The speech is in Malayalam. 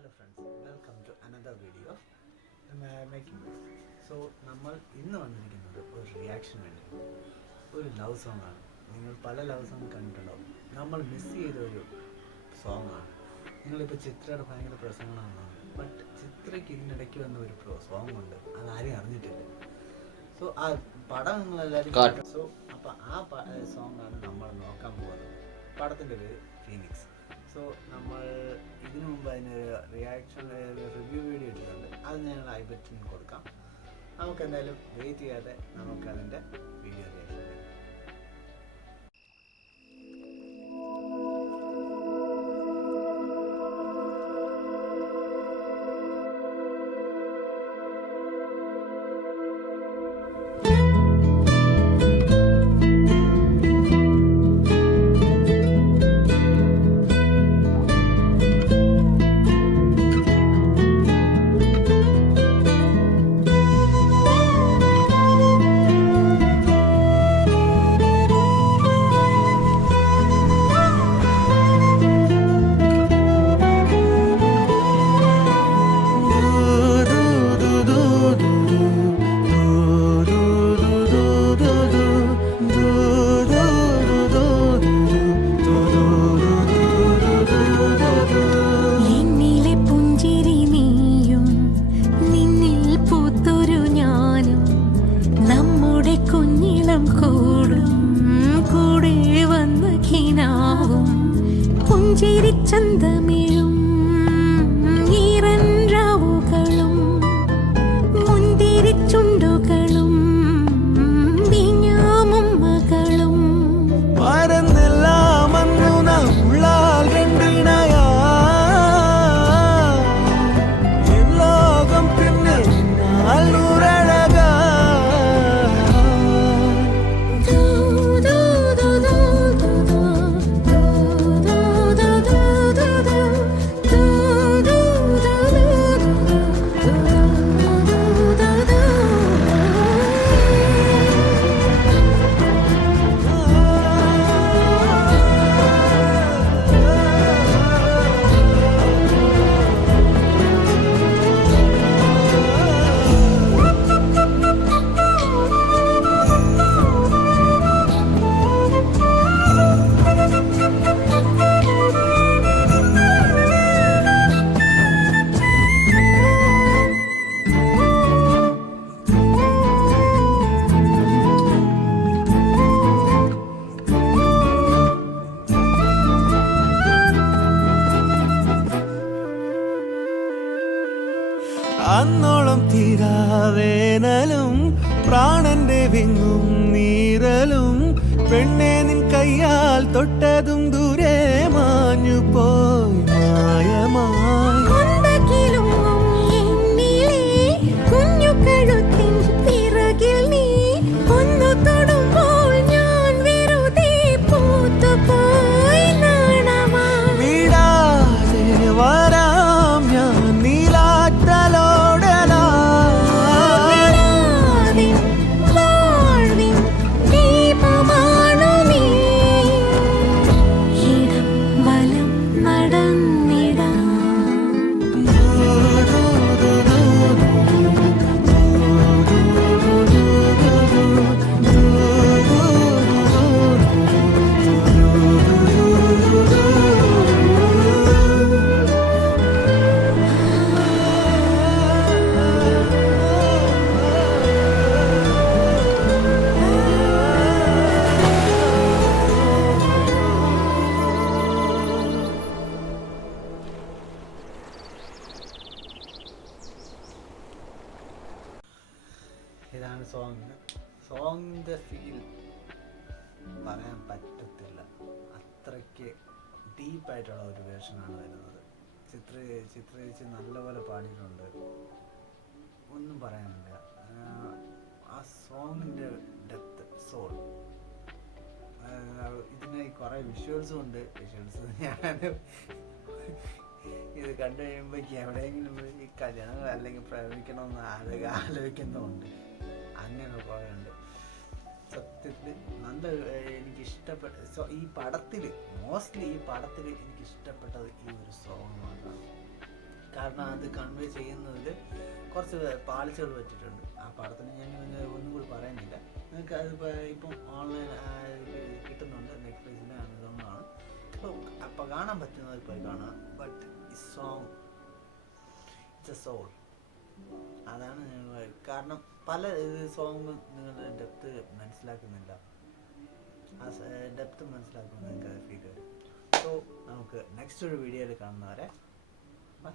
Hello friends, welcome to another video of making this. So നമ്മൾ ഇന്ന് വന്നിരിക്കുന്നത് ഒരു റിയാക്ഷൻ വേണ്ടി ഒരു ലവ് സോങ് ആണ്. നിങ്ങൾ പല ലവ് സോങ് കണ്ടിട്ടുണ്ടാവും. നമ്മൾ മിസ് ചെയ്ത ഒരു സോങ് ആണ്. നിങ്ങളിപ്പോൾ ചിത്രയുടെ ഭയങ്കര പ്രസംഗങ്ങളാണ്, ബട്ട് ചിത്രയ്ക്ക് ഇതിനിടയ്ക്ക് വന്ന ഒരു സോങ് ഉണ്ട്, അതാരും അറിഞ്ഞിട്ടില്ല. സോ ആ പടം നിങ്ങളെല്ലാവരും സോ അപ്പോൾ ആ സോങ് ആണ് നമ്മൾ നോക്കാൻ പോകുന്നത്. പടത്തിൻ്റെ പേര് ഫീനിക്സ്. സോ നമ്മൾ ഇതിനു മുമ്പ് അതിനൊരു റിയാക്ഷൻ റിവ്യൂ വീഡിയോ ഇട്ടിട്ടുണ്ട്, അത് ഞാൻ ഐ ബട്ടണിൽ കൊടുക്കാം. നമുക്ക് എന്തായാലും വെയിറ്റ് ചെയ്യാതെ നമുക്കതിൻ്റെ വീഡിയോ റിയാക്ഷൻ ചെയ്യാം. ചന്തമിഴും ഈറൻറാവുകളും മുന്തിരിച്ചുണ്ടുകളും വിഞ്ഞാമുമ്മകളും പറന്നെല്ലാം അന്നു നമ്മളാൽ രണ്ടിണയാ ലോകം പിന്നെ നാളൂരഴകാ അന്നോളം തീരാവേനലും പ്രാണന്റെ വിങ്ങും നീരലും പെണ്ണെ നിൻ കയ്യാൽ തൊട്ടതും ദൂരെ മാഞ്ഞു പോയി മായമായി കുഞ്ഞു കഴുത്തിൻ പിറകിൽ നീ ഒന്നു തൊടുമ്പോൾ ഞാൻ വെറുതെ പൂത്തുപോയി നാണമാ വിടാതെ വരാം ഞാൻ നീലാറ്റലോ ഇതാണ് സോങ്ങിൻ്റെ ഫീൽ പറയാൻ പറ്റത്തില്ല. അത്രയ്ക്ക് ഡീപ്പായിട്ടുള്ള ഒരു വേർഷനാണ് വരുന്നത്. ചിത്രീകരിച്ച് നല്ലപോലെ പാടിയിട്ടുണ്ട്, ഒന്നും പറയാനില്ല. ആ സോങ്ങിൻ്റെ ഡെപ്ത്, സോൾ. ഇതിന് കുറേ വിഷ്വൽസും ഉണ്ട്. ഞാൻ ഇത് കണ്ടു കഴിയുമ്പോഴേക്ക് എവിടെയെങ്കിലും ഈ കല്യാണം അല്ലെങ്കിൽ പ്രേമിക്കണമെന്ന് ആലോചിക്കുന്നുണ്ട്. അങ്ങനെ കുറേ ഉണ്ട്. സത്യത്തിൽ നല്ല എനിക്കിഷ്ടപ്പെട്ട ഈ പടത്തിൽ മോസ്റ്റ്ലി എനിക്കിഷ്ടപ്പെട്ടത് ഈ ഒരു സോങ് മാത്രമാണ്. കാരണം അത് കൺവേ ചെയ്യുന്നതിൽ കുറച്ച് പാളിച്ചകൾ പറ്റിയിട്ടുണ്ട്. ആ പടത്തിന് ഞാൻ ഒന്നും കൂടി പറയുന്നില്ല. നിങ്ങൾക്ക് അത് ഇപ്പം ഓൺലൈൻ കിട്ടുന്നുണ്ട്, നെറ്റ്ഫ്ലിക്സിൻ്റെ ആമസോണിലാണ്. അപ്പോൾ കാണാൻ പറ്റുന്നവർ പോയി കാണാം. ബട്ട് ഈ സോങ് ഇറ്റ്സ് എ സോൾ. അതാണ് കാരണം പല സോങ്ങും നിങ്ങളുടെ ഡെപ്ത് മനസ്സിലാക്കുന്നില്ല. ആ ഡെപ്ത് മനസ്സിലാക്കുമ്പോൾ നിങ്ങൾക്ക് ഫീൽ വരും. സോ നമുക്ക് നെക്സ്റ്റ് ഒരു വീഡിയോയിൽ കാണുന്നവരെ ബൈ.